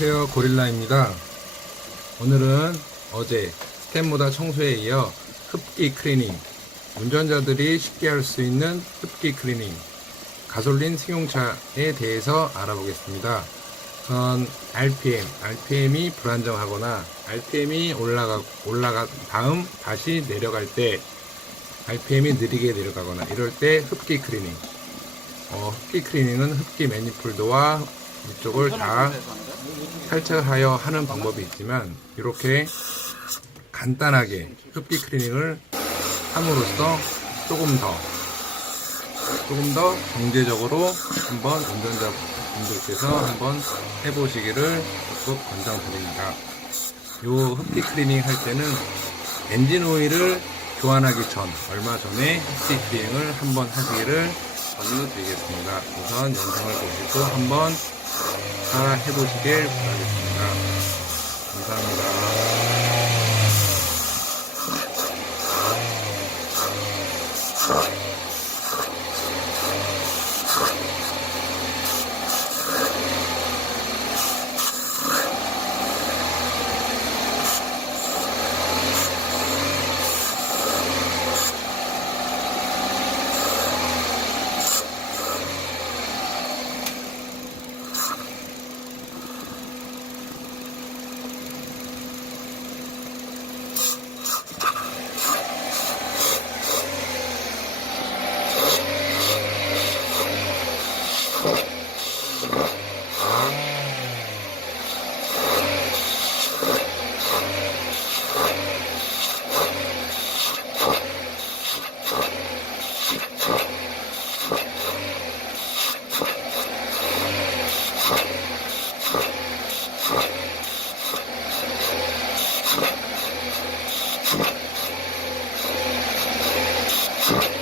안녕하세요 고릴라입니다. 오늘은 어제 스탠모다 청소에 이어 흡기 클리닝 운전자들이 쉽게 할 수 있는 흡기 클리닝 가솔린 승용차에 대해서 알아보겠습니다. 우선 RPM, RPM이 불안정하거나 RPM이 올라가, 올라가 다음 다시 내려갈 때 RPM이 느리게 내려가거나 이럴 때 흡기 클리닝. 어, 흡기 클리닝은 흡기 매니폴드와 이쪽을 다 탈착하여 하는 방법이 있지만 이렇게 간단하게 흡기 클리닝을 함으로써 조금 더 조금 더 경제적으로 한번 운전자 분들께서 한번 해보시기를 적극 권장드립니다. 요 흡기 클리닝 할 때는 엔진 오일을 교환하기 전 얼마 전에 흡기 클리닝을 한번 하시기를 권유드리겠습니다. 우선 영상을 보시고 한번 다 해보시길 바라겠습니다. 감사합니다. Sorry.